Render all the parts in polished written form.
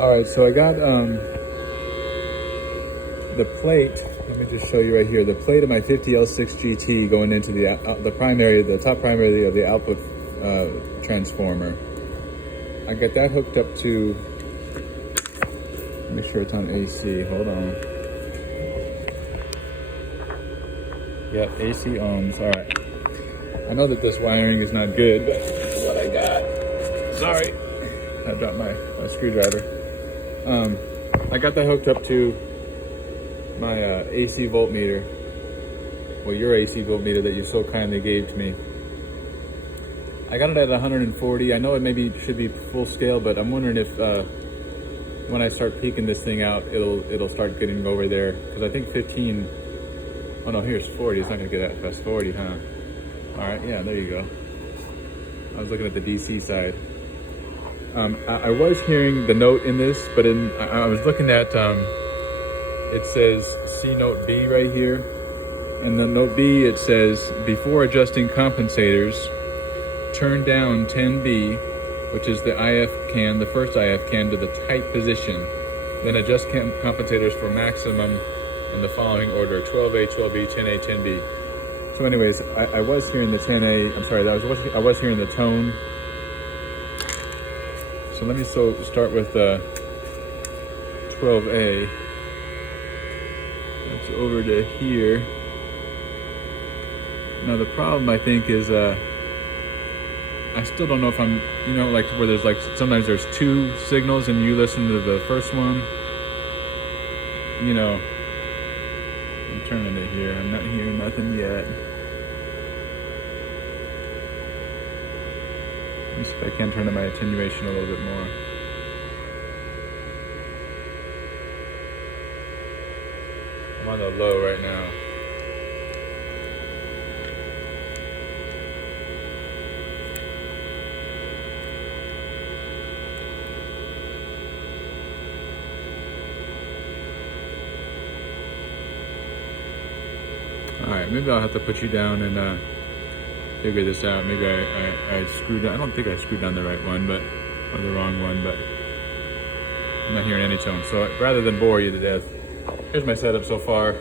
All right, so I got the plate. Let me just show you right here. The plate of my 50L6 GT going into the primary, the top primary of the output transformer. I got that hooked up to. Make sure it's on AC. Hold on. Yep, AC ohms. All right. I know that this wiring is not good, but this is what I got. Sorry, I dropped my screwdriver. I got that hooked up to my AC voltmeter. Well, your AC voltmeter that you so kindly gave to me. I got it at 140. I know it maybe should be full scale, but I'm wondering if when I start peaking this thing out, it'll start getting over there. Because I think 15. Oh no, here's 40. It's not gonna get that fast. 40, huh? All right, yeah, there you go. I was looking at the DC side. I was hearing the note in this, but I was looking at, it says C note B right here. And the note B, it says, before adjusting compensators, turn down 10B, which is the IF can, the first IF can, to the tight position. Then adjust compensators for maximum in the following order: 12A, 12B, 10A, 10B. So anyways, I was hearing the 10A, I'm sorry, I was hearing the tone. So let me start with 12A. That's over to here. Now the problem, I think, is I still don't know if I'm, like where there's like, sometimes there's two signals and you listen to the first one. I'm turning it here. I'm not hearing nothing yet. Let me see if I can turn up my attenuation a little bit more. I'm on the low right now. All right, maybe I'll have to put you down and figure this out. Maybe I screwed down. I don't think I screwed down the right one, or the wrong one, but I'm not hearing any tone. So rather than bore you to death, here's my setup so far.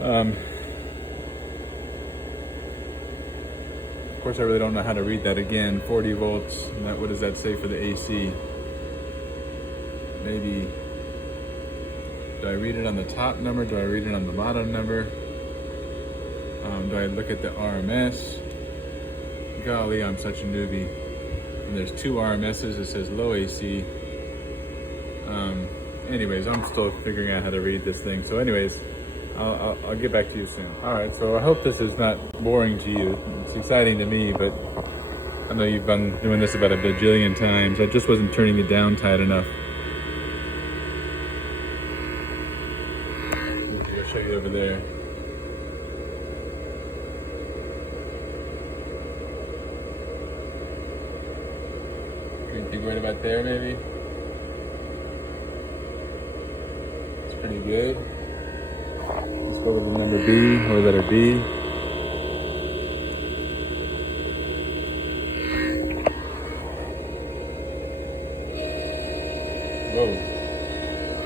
Of course, I really don't know how to read that again. 40 volts. And what does that say for the AC? Maybe. Do I read it on the top number? Do I read it on the bottom number? Do I look at the RMS? Golly, I'm such a newbie. And there's two RMSs. It says low AC. Anyways, I'm still figuring out how to read this thing. So anyways, I'll get back to you soon. All right, so I hope this is not boring to you. It's exciting to me, but I know you've been doing this about a bajillion times. I just wasn't turning it down tight enough. I'll show you over there. Anything right about there, maybe? It's pretty good. Let's go with the number B, or letter B. Whoa.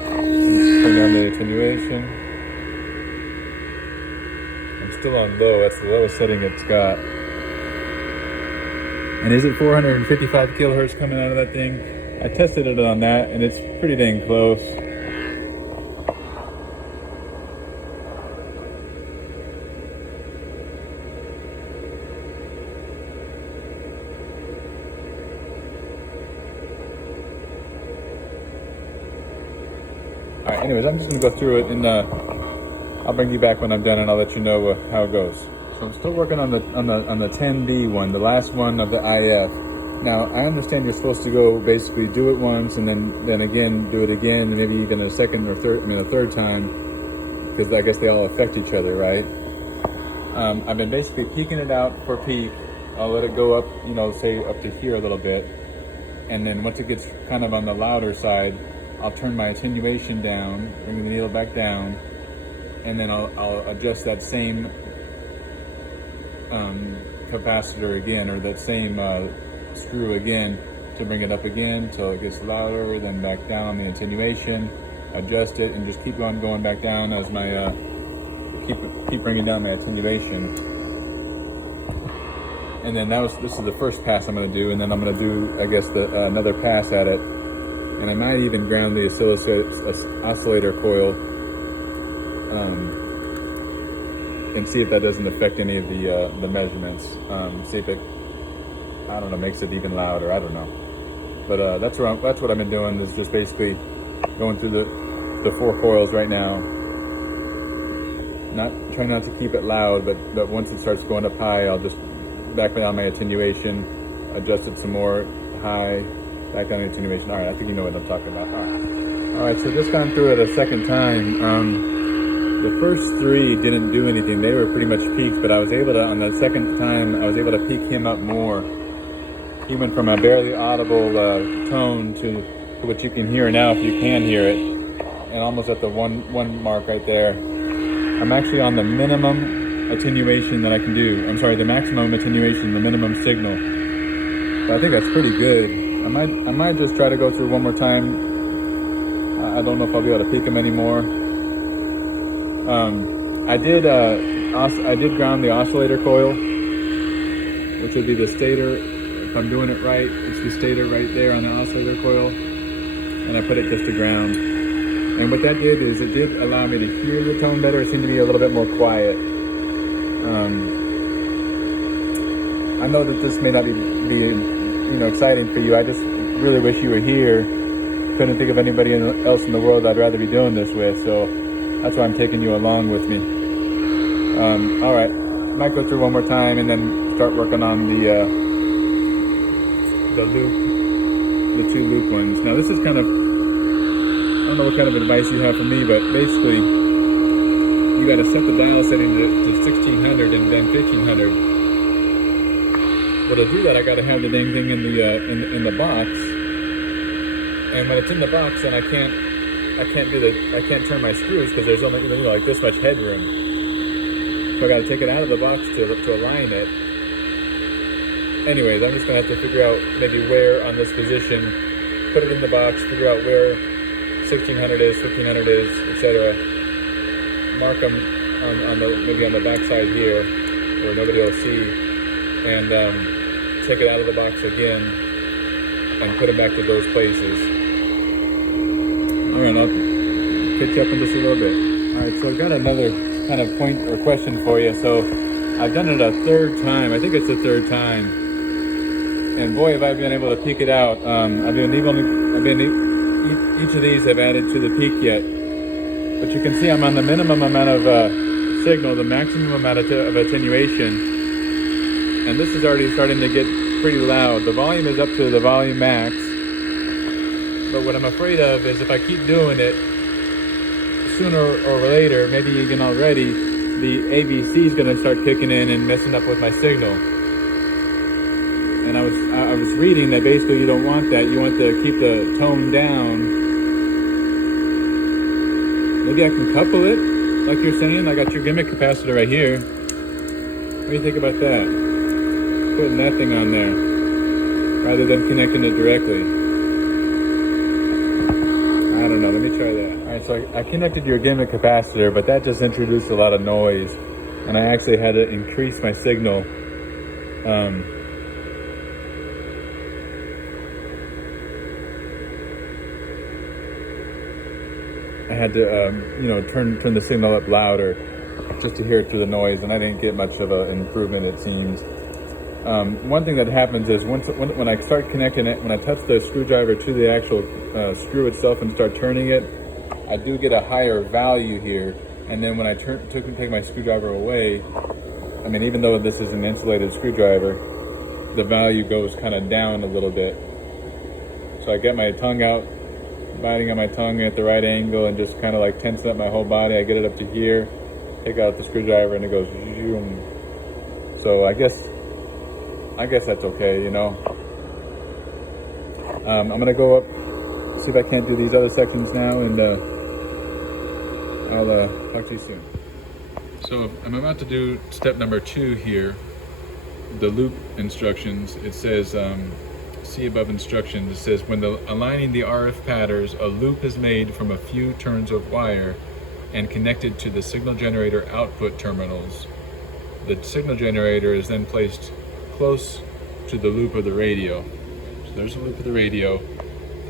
Let's turn down the attenuation. I'm still on low. That's the lowest setting it's got. And is it 455 kilohertz coming out of that thing? I tested it on that, and it's pretty dang close. All right, anyways, I'm just gonna go through it, and I'll bring you back when I'm done, and I'll let you know how it goes. So I'm still working on the 10B one, the last one of the IF. Now I understand you're supposed to go basically do it once, and then again do it again, and maybe even a second or third time, because I guess they all affect each other, right? I've been basically peaking it out for peak. I'll let it go up, say up to here a little bit, and then once it gets kind of on the louder side, I'll turn my attenuation down, bring the needle back down, and then I'll adjust that same capacitor again, or that same screw again, to bring it up again until it gets louder, then back down on the attenuation, adjust it, and just keep on going back down as my keep bringing down my attenuation. And then this is the first pass I'm going to do, and then I'm going to do, I guess, another pass at it, and I might even ground the oscillator coil and see if that doesn't affect any of the measurements. See if it, I don't know, makes it even louder. I don't know. But that's what I've been doing, is just basically going through the 4 coils right now. Trying not to keep it loud, but once it starts going up high, I'll just back down my attenuation, adjust it some more, high, back down the attenuation. All right, I think you know what I'm talking about. All right, so just gone through it a second time. The first 3 didn't do anything. They were pretty much peaks, but I was able to, on the second time, I was able to peak him up more. He went from a barely audible tone to what you can hear now, if you can hear it, and almost at the one mark right there. I'm actually on the minimum attenuation that I can do. I'm sorry, the maximum attenuation, the minimum signal. But I think that's pretty good. I might just try to go through one more time. I don't know if I'll be able to peak him anymore. I did ground the oscillator coil, which would be the stator. If I'm doing it right, it's the stator right there on the oscillator coil, and I put it just to ground. And what that did is it did allow me to hear the tone better. It seemed to be a little bit more quiet. I know that this may not be exciting for you. I just really wish you were here. Couldn't think of anybody else in the world I'd rather be doing this with, so that's why I'm taking you along with me. All right, might go through one more time and then start working on the loop, the 2 loop ones. Now this is kind of, I don't know what kind of advice you have for me, but basically you got to set the dial setting to 1600 and then 1500. But to do that, I got to have the dang thing in the box. And when it's in the box, then I can't turn my screws because there's only like this much headroom. So I got to take it out of the box to align it. Anyways, I'm just gonna have to figure out maybe where on this position, put it in the box, figure out where 1600 is, 1500 is, etc. Mark them maybe on the back side here where nobody will see, and take it out of the box again and put them back to those places. All right, I'll catch you up in just a little bit. All right, so I've got another kind of point or question for you. So I've done it a 3rd time. I think it's the 3rd time. And boy, have I been able to peak it out. Each of these have added to the peak yet. But you can see I'm on the minimum amount of signal, the maximum amount of attenuation. And this is already starting to get pretty loud. The volume is up to the volume max. But what I'm afraid of is if I keep doing it, sooner or later, maybe even already, the ABC is going to start kicking in and messing up with my signal. And I was reading that basically you don't want that. You want to keep the tone down. Maybe I can couple it, like you're saying. I got your gimmick capacitor right here. What do you think about that? Putting that thing on there, rather than connecting it directly. I don't know, let me try that. All right, so I connected your gimmick capacitor, but that just introduced a lot of noise. And I actually had to increase my signal. I had to, turn the signal up louder just to hear it through the noise, and I didn't get much of an improvement, it seems. One thing that happens is when I start connecting it, when I touch the screwdriver to the actual screw itself and start turning it, I do get a higher value here. And then when I take my screwdriver away, I mean, even though this is an insulated screwdriver, the value goes kind of down a little bit. So I get my tongue out, biting on my tongue at the right angle, and just kind of like tense up my whole body. I get it up to here, take out the screwdriver, and it goes zoom. So I guess that's okay, you know. I'm gonna go up, see if I can't do these other sections now, and I'll talk to you soon. So I'm about to do step number 2 here, the loop instructions. It says see above instructions, it says when aligning the RF patterns, a loop is made from a few turns of wire and connected to the signal generator output terminals. The signal generator is then placed close to the loop of the radio. So there's a loop of the radio.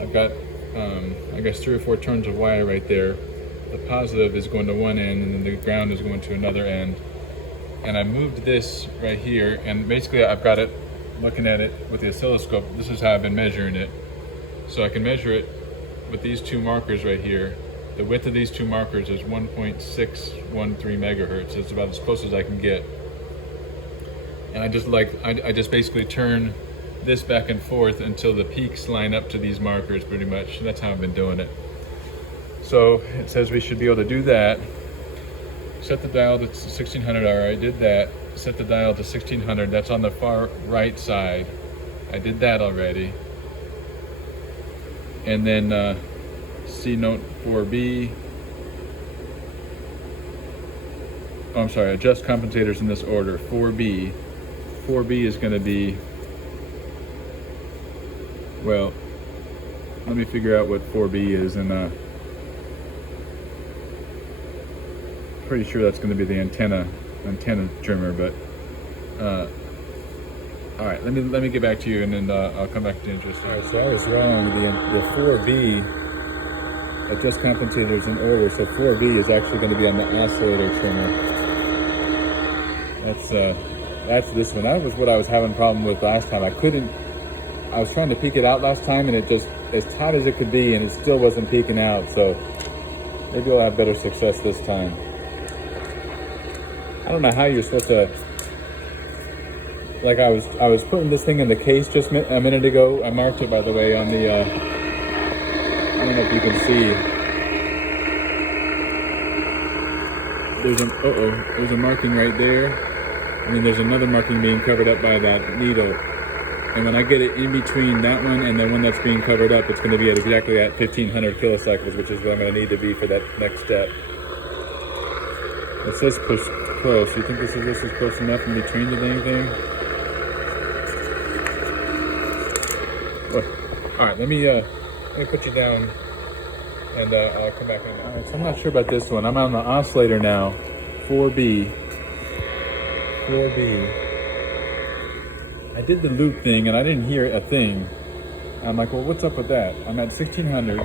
I've got, I guess 3 or 4 turns of wire right there. The positive is going to one end and then the ground is going to another end. And I moved this right here, and basically I've got it, looking at it with the oscilloscope, this is how I've been measuring it. So I can measure it with these 2 markers right here. The width of these 2 markers is 1.613 megahertz. It's about as close as I can get. And I just basically turn this back and forth until the peaks line up to these markers pretty much. That's how I've been doing it. So it says we should be able to do that. Set the dial to 1600, all right, I did that. Set the dial to 1600, that's on the far right side. I did that already. And then C note 4B. Oh, I'm sorry, adjust compensators in this order, 4B. 4B is gonna be, well, let me figure out what 4B is, and pretty sure that's going to be the antenna trimmer, but all right, let me get back to you, and then I'll come back to interest. All right, so I was wrong. The 4B adjust compensators in order. So 4B is actually going to be on the oscillator trimmer. That's this one. That was what I was having a problem with last time. I was trying to peak it out last time, and it just, as tight as it could be, and it still wasn't peaking out. So maybe I'll have better success this time. I don't know how you're supposed to, like I was putting this thing in the case just a minute ago. I marked it, by the way, on the, I don't know if you can see. There's a marking right there. And then there's another marking being covered up by that needle. And when I get it in between that one and the one that's being covered up, it's going to be at exactly at 1500 kilocycles, which is what I'm going to need to be for that next step. It says push close. You think this is close enough in between to anything? Well, all right, let me put you down, and I'll come back in a minute. All right, so I'm not sure about this one. I'm on the oscillator now, 4B. I did the loop thing, and I didn't hear a thing. I'm like, well, what's up with that? I'm at 1600.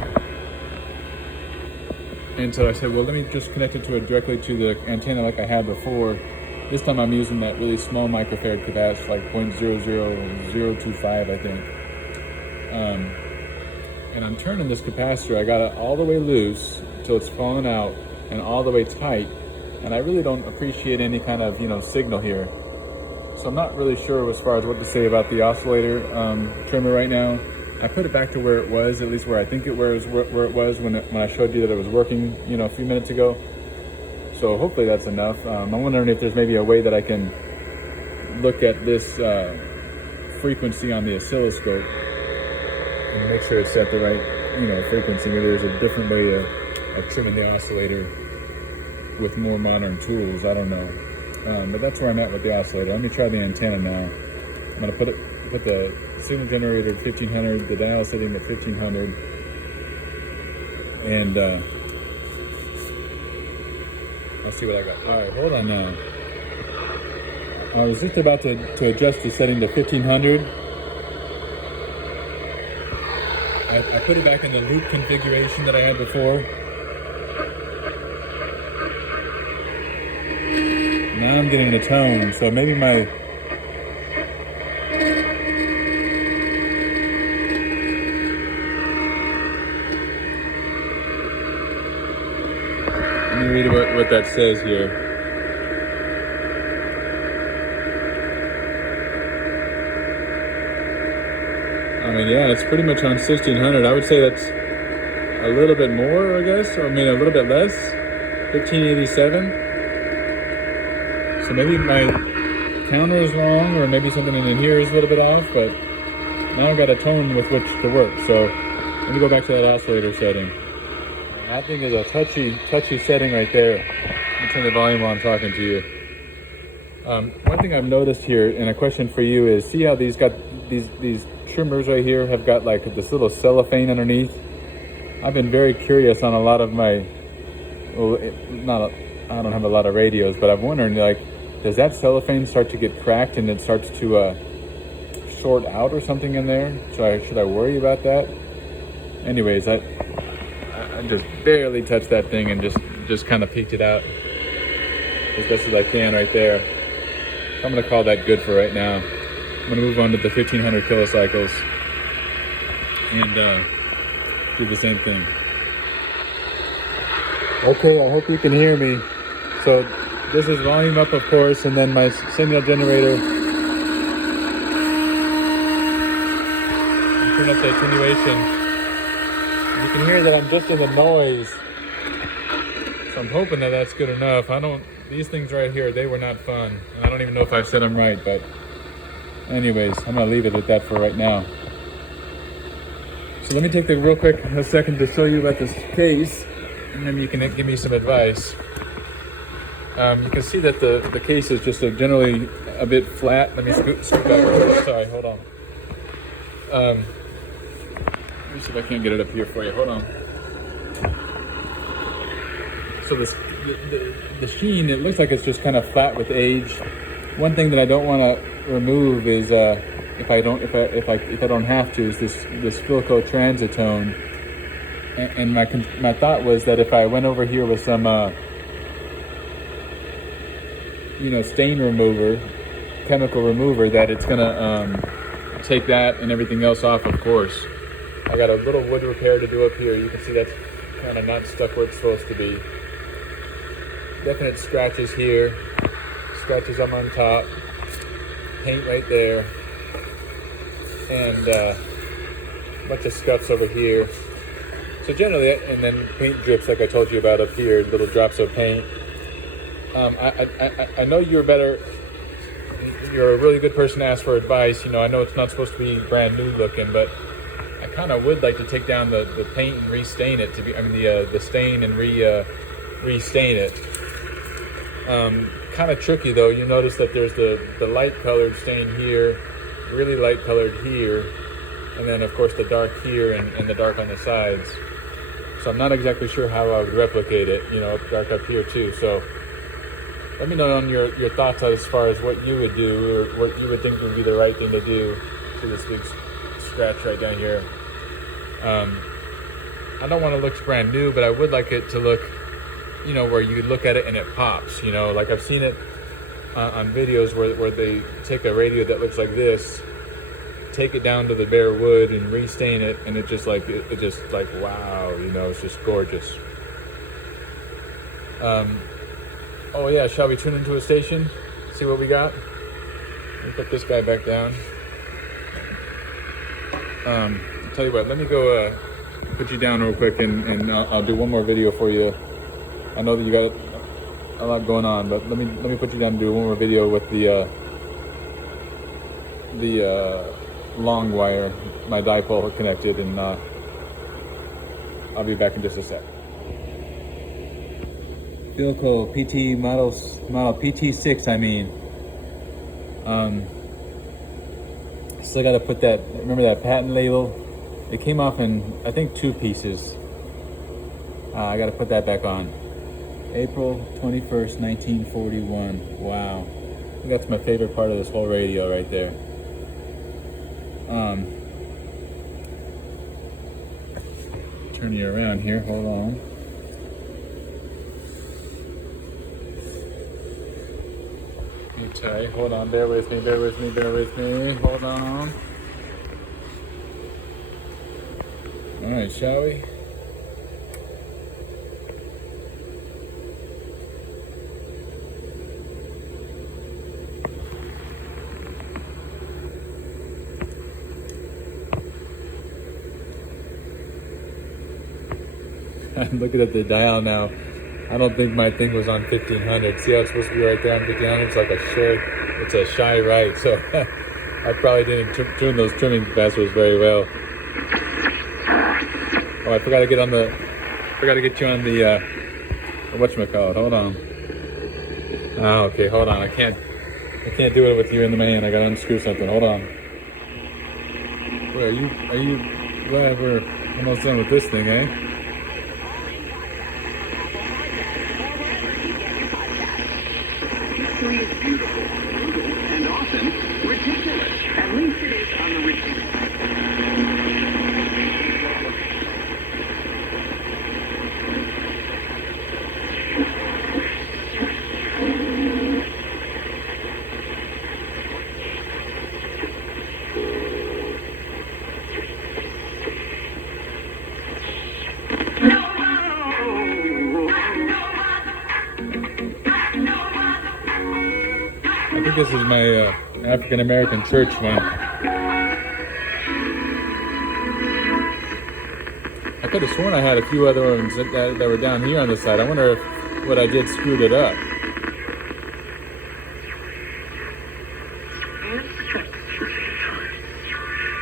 And so I said, well, let me just connect it directly to the antenna like I had before. This time I'm using that really small microfarad capacitor, like 0.00025, I think. And I'm turning this capacitor. I got it all the way loose till it's falling out, and all the way tight. And I really don't appreciate any kind of, signal here. So I'm not really sure as far as what to say about the oscillator trimmer right now. I put it back to where it was, at least where I think it was when I showed you that it was working, a few minutes ago. So hopefully that's enough. I'm wondering if there's maybe a way that I can look at this frequency on the oscilloscope and make sure it's set the right, frequency. Maybe there's a different way of trimming the oscillator with more modern tools. I don't know. But that's where I'm at with the oscillator. Let me try the antenna now. I'm gonna put the signal generator at 1500, the dial setting at 1500, and I'll see what I got. All right, hold on now. I was just about to adjust the setting to 1500. I put it back in the loop configuration that I had before. Now I'm getting the tone, so maybe my... Let me read what that says here. I mean, yeah, it's pretty much on 1600. I would say that's a little bit more, I guess, or I mean a little bit less, 1587. So maybe my counter is wrong, or maybe something in here is a little bit off, but now I've got a tone with which to work. So let me go back to that oscillator setting. That thing is a touchy setting right there. Let me turn the volume while I'm talking to you. One thing I've noticed here, and a question for you is, see how these got these trimmers right here have got like this little cellophane underneath. I've been very curious on a lot of my, well, I don't have a lot of radios, but I'm wondering, like, does that cellophane start to get cracked and it starts to short out or something in there? Should I worry about that? Anyways, I just barely touched that thing and just kind of peeked it out as best as I can right there. I'm gonna call that good for right now. I'm gonna move on to the 1500 kilocycles and do the same thing. Okay, I hope you can hear me. So this is volume up, of course, and then my signal generator. Turn up the attenuation. You can hear that I'm just in the noise. So I'm hoping that that's good enough. These things right here, they were not fun. And I don't even know if I've said them right, but anyways, I'm gonna leave it at that for right now. So let me take a second to show you about this case, and then you can give me some advice. You can see that the case is just generally a bit flat. Let me scoot back. Sorry, hold on. Let me see if I can't get it up here for you. Hold on. So the sheen, it looks like it's just kind of flat with age. One thing that I don't want to remove is if I don't have to, is this Philco Transitone. And my thought was that if I went over here with some stain remover, chemical remover, that it's gonna take that and everything else off, of course. I got a little wood repair to do up here. You can see that's kind of not stuck where it's supposed to be. Definite scratches here, scratches up on top, paint right there, and a bunch of scuffs over here. So generally, and then paint drips like I told you about up here, little drops of paint. I know you're a really good person to ask for advice. I know it's not supposed to be brand new looking, but I kind of would like to take down the paint and restain it the stain and restain it. Kind of tricky though. You notice that there's the light colored stain here, really light colored here, and then of course the dark here and the dark on the sides. So I'm not exactly sure how I would replicate it, dark up here too. So let me know on your thoughts as far as what you would do or what you would think would be the right thing to do to this big scratch right down here. I don't want to look brand new, but I would like it to look, where you look at it and it pops, like I've seen it on videos where they take a radio that looks like this, take it down to the bare wood and restain it, and it just like wow, it's just gorgeous. Oh yeah, shall we tune into a station? See what we got? Let me put this guy back down. I'll tell you what, let me go put you down real quick and I'll do one more video for you. I know that you got a lot going on, but let me put you down and do one more video with the long wire, my dipole connected, and I'll be back in just a sec. Philco model PT-6, still got to put that, remember that patent label? It came off in, I think, 2 pieces. I got to put that back on. April 21st, 1941. Wow. That's my favorite part of this whole radio right there. Turn you around here, hold on. Okay, hold on, bear with me, hold on. Alright, shall we? I'm looking at the dial now. I don't think my thing was on 1500. See how it's supposed to be right there on 1500? It's like it's a shy right. So I probably didn't tune those trimming passwords very well. Oh, I forgot to get you on the whatchamacallit. Hold on. Oh, okay, hold on. I can't do it with you in the man. I gotta unscrew something. Hold on. Boy, are you glad we're almost done with this thing, eh? History is beautiful, brutal, and often ridiculous. At least it is on the ridiculous. I think this is my African American church one. I could have sworn I had a few other ones that were down here on the side. I wonder if what I did screwed it up.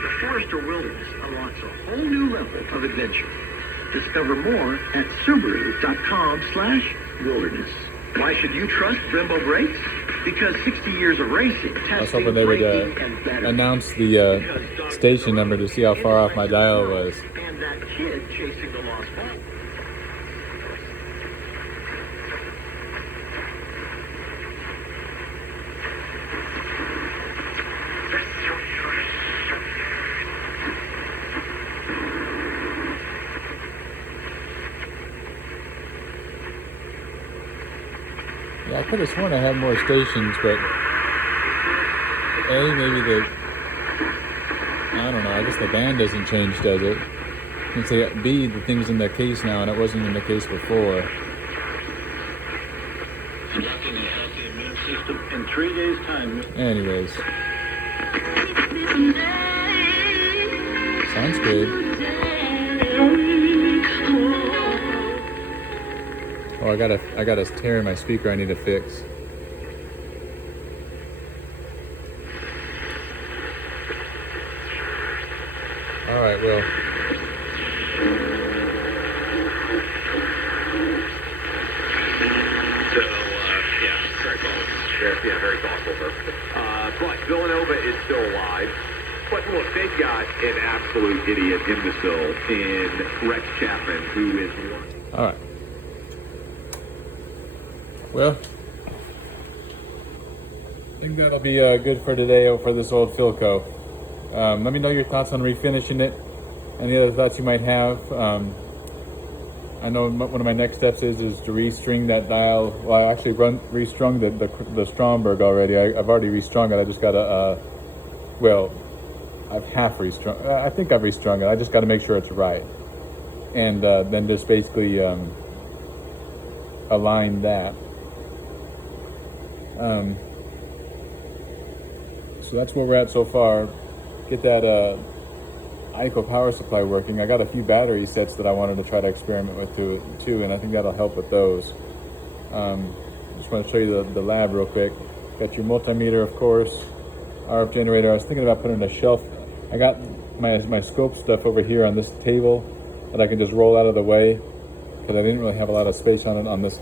The forest or wilderness unlocks a whole new level of adventure. Discover more at Subaru.com/wilderness. Why should you trust Brembo brakes? Because 60 years of racing, testing, I was hoping they would announce the station number to see how far off my dial was. And that kid chasing the lost ball. Yeah, I could have sworn I had more stations, but maybe I don't know, I guess the band doesn't change, does it? And say B, the thing's in the case now, and it wasn't in the case before. Conducting a healthy immune system in 3 days' time. Anyways. Sounds good. Oh, I got a tear in my speaker I need to fix. All right, well. So, very thoughtful, sir. But Villanova is still alive. But look, they've got an absolute idiot imbecile in Rex Chapman, who is one. All right. Well, I think that'll be good for today for this old Philco. Let me know your thoughts on refinishing it. Any other thoughts you might have. I know one of my next steps is to restring that dial. Well, I actually restrung the Stromberg already. I've already restrung it. I just got to, well, I've half restrung. I think I've restrung it. I just got to make sure it's right. And then just basically align that. So that's where we're at so far. Get that ICO power supply working. I got a few battery sets that I wanted to try to experiment with too, and I think that'll help with those. Just want to show you the lab real quick. Got your multimeter, of course, RF generator. I was thinking about putting a shelf. I got my scope stuff over here on this table that I can just roll out of the way, because I didn't really have a lot of space on it on this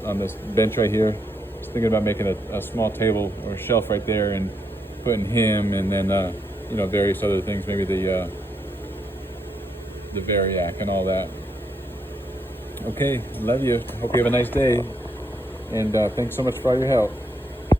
bench right here. I was thinking about making a small table or a shelf right there and putting him, and then various other things, maybe the Variac and all that. Okay, love you. Hope you have a nice day, and thanks so much for all your help.